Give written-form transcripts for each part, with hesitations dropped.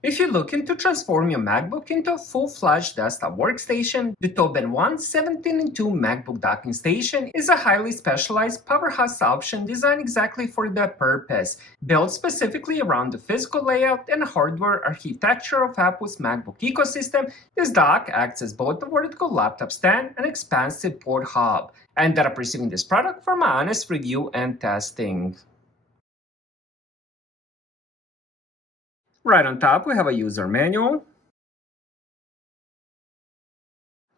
If you're looking to transform your MacBook into a full-fledged desktop workstation, the TobenONE 17-in-2 MacBook docking station is a highly specialized powerhouse option designed exactly for that purpose. Built specifically around the physical layout and hardware architecture of Apple's MacBook ecosystem, this dock acts as both a vertical laptop stand and expansive port hub. I ended up receiving this product for my honest review and testing. Right on top, we have a user manual.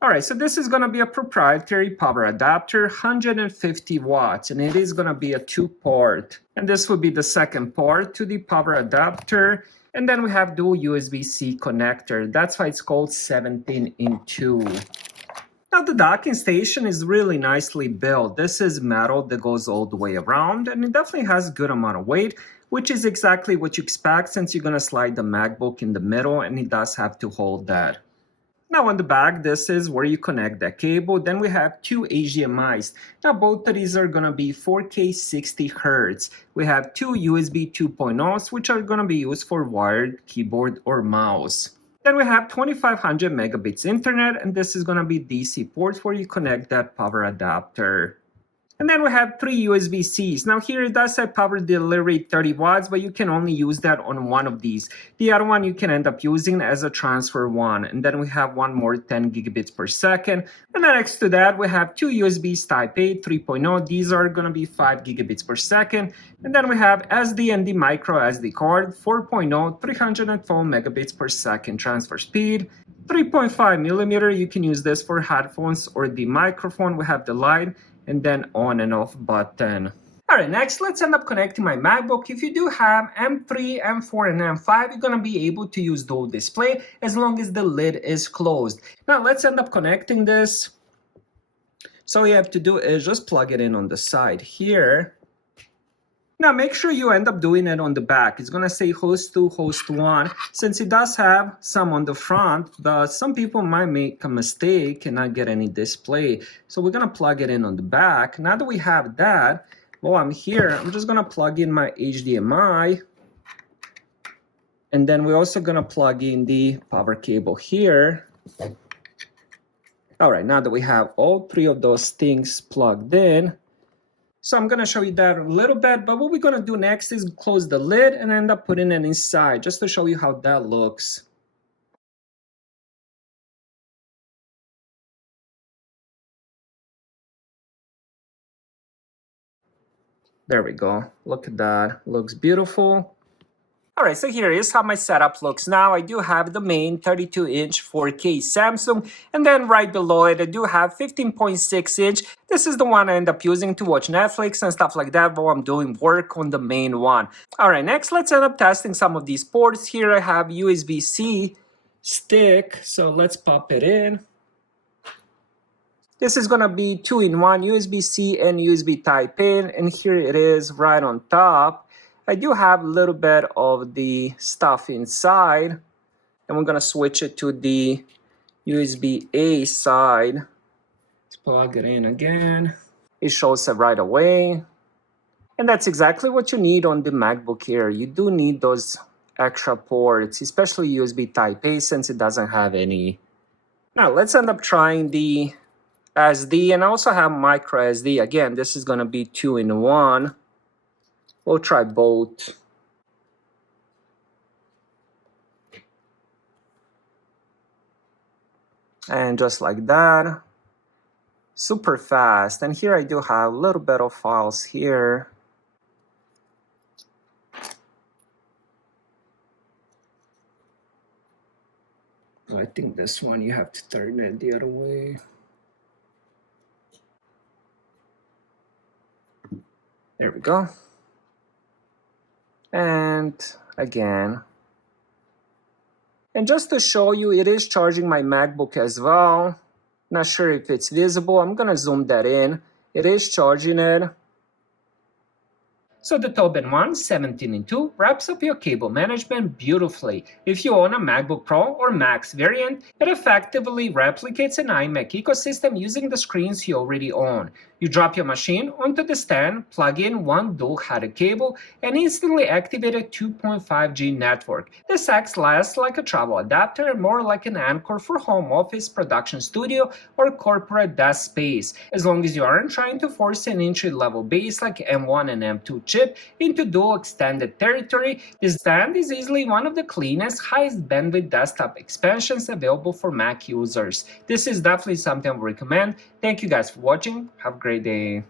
Alright, so this is going to be a proprietary power adapter, 150 watts, and it is going to be a 2-port. And this will be the second port to the power adapter. And then we have dual USB-C connector. That's why it's called 17-in-2. Now the docking station is really nicely built. This is metal that goes all the way around, and it definitely has a good amount of weight, which is exactly what you expect since you're going to slide the MacBook in the middle, and it does have to hold that. Now on the back, this is where you connect that cable. Then we have two HDMIs. Now both of these are going to be 4K 60 Hz. We have two USB 2.0s, which are going to be used for wired keyboard or mouse. Then we have 2500 megabits internet, and this is going to be DC ports where you connect that power adapter. And then we have three USB-Cs. Now here it does say power delivery 30 watts, but you can only use that on one of these. The other one you can end up using as a transfer one. And then we have one more 10 gigabits per second. And then next to that, we have two USBs Type A 3.0. These are going to be 5 gigabits per second. And then we have SD and the micro SD card 4.0, 312 megabits per second transfer speed. 3.5 millimeter, you can use this for headphones or the microphone. We have the light and then on and off button. Alright, next let's end up connecting my MacBook. If you do have M3, M4, and M5, you're going to be able to use dual display as long as the lid is closed. Now let's end up connecting this. So all you have to do is just plug it in on the side here. Now make sure you end up doing it on the back. It's going to say host 2, host 1, since it does have some on the front, but some people might make a mistake and not get any display. So we're going to plug it in on the back. Now that we have that, while I'm here, I'm just going to plug in my HDMI. And then we're also going to plug in the power cable here. All right, now that we have all three of those things plugged in, so I'm going to show you that a little bit, but what we're going to do next is close the lid and end up putting it inside just to show you how that looks. There we go. Look at that. Looks beautiful. Alright, so here is how my setup looks now. I do have the main 32-inch 4K Samsung, and then right below it I do have 15.6-inch. This is the one I end up using to watch Netflix and stuff like that while I'm doing work on the main one. Alright, next let's end up testing some of these ports. Here I have USB-C stick, so let's pop it in. This is going to be 2-in-1, USB-C and USB Type-in, and here it is right on top. I do have a little bit of the stuff inside, and we're going to switch it to the USB-A side. Let's plug it in again. It shows it right away. And that's exactly what you need on the MacBook Air. You do need those extra ports, especially USB Type-A since it doesn't have any. Now let's end up trying the SD, and I also have micro SD. Again, this is going to be 2-in-1. We'll try both. And just like that, super fast. And here I do have a little bit of files here. I think this one you have to turn it the other way. There we go. And again. And just to show you, it is charging my MacBook as well. Not sure if it's visible. I'm going to zoom that in. It is charging it. So the TobenONE 17-in-2 wraps up your cable management beautifully. If you own a MacBook Pro or Max variant, it effectively replicates an iMac ecosystem using the screens you already own. You drop your machine onto the stand, plug in one dual-headed cable, and instantly activate a 2.5G network. This acts less like a travel adapter and more like an anchor for home office, production studio, or corporate desk space. As long as you aren't trying to force an entry-level base like M1 and M2 chip into dual extended territory, this stand is easily one of the cleanest, highest bandwidth desktop expansions available for Mac users. This is definitely something I would recommend. Thank you guys for watching. Have a great day.